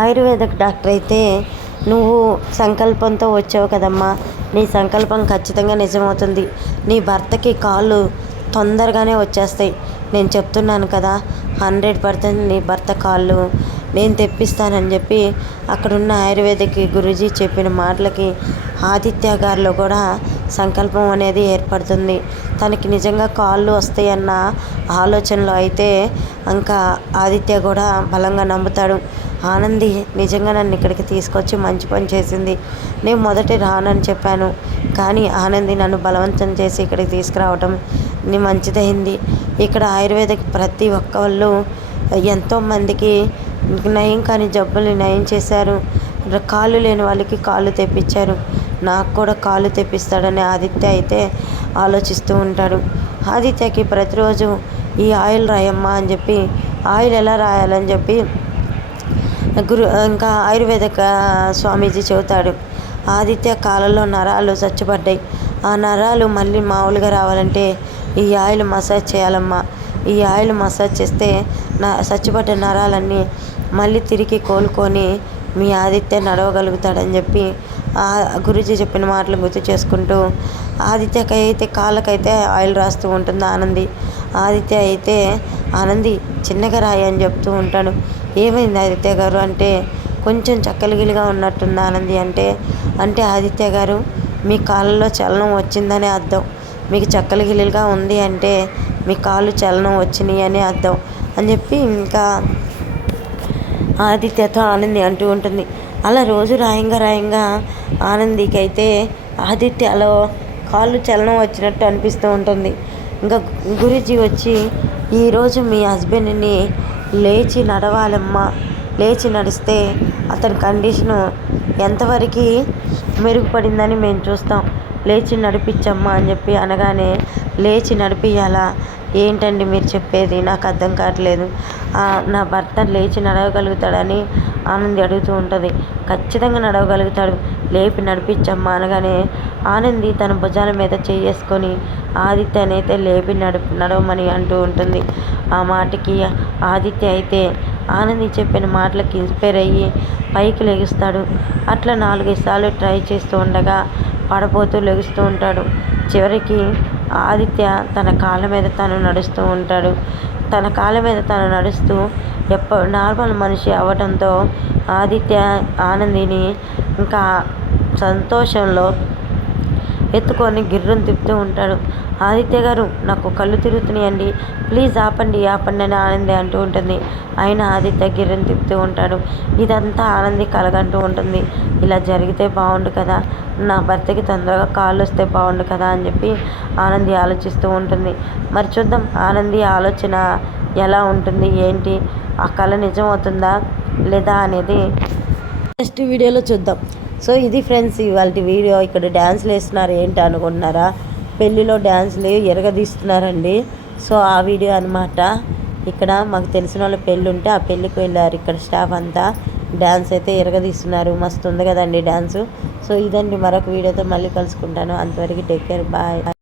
Ayurvedic doctor అయితే నువ్వు సంకల్పంతో వచ్చావు కదమ్మా, నీ సంకల్పం ఖచ్చితంగా నిజమవుతుంది. నీ భర్తకి కాళ్ళు తొందరగానే వచ్చేస్తాయి. నేను చెప్తున్నాను కదా, 100% నీ భర్త కాళ్ళు నేను తెప్పిస్తానని చెప్పి అక్కడున్న ఆయుర్వేదిక్ గురూజీ చెప్పిన మాటలకి ఆదిత్య గారిలో కూడా సంకల్పం అనేది ఏర్పడుతుంది. తనకి నిజంగా కాళ్ళు వస్తాయన్న ఆలోచనలో అయితే ఇంకా ఆదిత్య కూడా బలంగా నమ్ముతాడు. ఆనంది నిజంగా నన్ను ఇక్కడికి తీసుకొచ్చి మంచి పని చేసింది. నేను మొదట రానని చెప్పాను, కానీ ఆనంది నన్ను బలవంతం చేసి ఇక్కడికి తీసుకురావటం మంచిదైంది. ఇక్కడ ఆయుర్వేదిక్ ప్రతి ఒక్కళ్ళు ఎంతోమందికి నయం కాని జబ్బుల్ని నయం చేశారు. కాళ్ళు లేని వాళ్ళకి కాళ్ళు తెప్పించారు. నాకు కూడా కాళ్ళు తెప్పిస్తాడని ఆదిత్య అయితే ఆలోచిస్తూ ఉంటాడు. ఆదిత్యకి ప్రతిరోజు ఈ ఆయిల్ రాయమ్మా అని చెప్పి, ఆయిల్ ఎలా రాయాలని చెప్పి ఇంకా ఆయుర్వేదిక స్వామీజీ చెబుతాడు. ఆదిత్య కాళ్ళలో నరాలు చచ్చుపడ్డాయి. ఆ నరాలు మళ్ళీ మామూలుగా రావాలంటే ఈ ఆయిల్ మసాజ్ చేయాలమ్మా. ఈ ఆయిల్ మసాజ్ చేస్తే చచ్చుపడ్డ నరాలన్నీ మళ్ళీ తిరిగి కోలుకొని మీ ఆదిత్య నడవగలుగుతాడని చెప్పి ఆ గురూజీ చెప్పిన మాటలు గుర్తు చేసుకుంటూ ఆదిత్యకి అయితే కాళ్ళకైతే ఆయిల్ రాస్తూ ఉంటుంది ఆనంది. ఆదిత్య అయితే ఆనంది చిన్నగా రాయి అని చెప్తూ ఉంటాడు. ఏమైంది ఆదిత్య గారు అంటే, కొంచెం చక్కలిగిలిగా ఉన్నట్టుంది ఆనంది అంటే ఆదిత్య గారు మీ కాళ్ళలో చలనం వచ్చిందని అర్థం. మీకు చక్కలిగిలిగా ఉంది అంటే మీ కాళ్ళు చలనం వచ్చినాయి అని అర్థం అని చెప్పి ఇంకా ఆదిత్యతో ఆనంది అంటూ ఉంటుంది. అలా రోజు రాయంగా ఆనందికి అయితే ఆదిత్యలో కాళ్ళు చలనం వచ్చినట్టు అనిపిస్తూ ఉంటుంది. ఇంకా గురూజీ వచ్చి, ఈరోజు మీ హస్బెండ్ని లేచి నడవాలమ్మా, లేచి నడిస్తే అతని కండిషను ఎంతవరకు మెరుగుపడిందని మేము చూస్తాం, లేచి నడిపించమ్మా అని చెప్పి అనగానే, లేచి నడిపియాలా ఏంటండి మీరు చెప్పేది, నాకు అర్థం కావట్లేదు. నా భర్త లేచి నడవగలుగుతాడని ఆనంది అడుగుతూ ఉంటుంది. ఖచ్చితంగా నడవగలుగుతాడు, లేపి నడిపించమ్మా అనగానే ఆనంది తన భుజాల మీద చేసుకొని ఆదిత్యనైతే లేపి నడవమని అంటూ ఉంటుంది. ఆ మాటకి ఆదిత్య అయితే ఆనంది చెప్పిన మాటలకి ఇన్స్పైర్ అయ్యి పైకి లెగుస్తాడు. అట్లా 4-5 సార్లు ట్రై చేస్తూ ఉండగా పడిపోతూ లెగుస్తూ ఉంటాడు. చివరికి ఆదిత్య తన కాళ్ళ మీద తను నడుస్తూ ఉంటాడు. తన కాళ్ళ మీద తను నడుస్తూ నార్మల్ మనిషి అవ్వడంతో ఆదిత్య ఆనందిని ఇంకా సంతోషంలో ఎత్తుకొని గిర్రం తిప్పుతూ ఉంటాడు. ఆదిత్య గారు నాకు కళ్ళు తిరుగుతున్నాయండి, ప్లీజ్ ఆపండి అని ఆనంది అంటూ ఉంటుంది. ఆయన ఆదిత్య గిర్రం తిప్పుతూ ఉంటాడు. ఇదంతా ఆనంది కలగంటూ ఉంటుంది. ఇలా జరిగితే బాగుండు కదా, నా భర్తకి తొందరగా కాళ్ళు వస్తే బాగుండు కదా అని చెప్పి ఆనంది ఆలోచిస్తూ ఉంటుంది. మరి చూద్దాం ఆనంది ఆలోచన ఎలా ఉంటుంది, ఏంటి, ఆ కళ నిజం అవుతుందా లేదా అనేది నెక్స్ట్ వీడియోలో చూద్దాం. సో ఇది ఫ్రెండ్స్ ఇవాళ వీడియో. ఇక్కడ డ్యాన్స్లు వేస్తున్నారు ఏంటి అనుకుంటున్నారా, పెళ్ళిలో డ్యాన్స్లు ఎరగదీస్తున్నారండి. సో ఆ వీడియో అనమాట. ఇక్కడ మాకు తెలిసిన వాళ్ళ పెళ్ళి ఉంటే ఆ పెళ్ళికి వెళ్ళారు. ఇక్కడ స్టాఫ్ అంతా డ్యాన్స్ అయితే ఎరగదీస్తున్నారు. మస్తు ఉంది కదండి డ్యాన్సు. సో ఇదండి, మరొక వీడియోతో మళ్ళీ కలుసుకుంటాను. అంతవరకు టేక్ కేర్, బాయ్.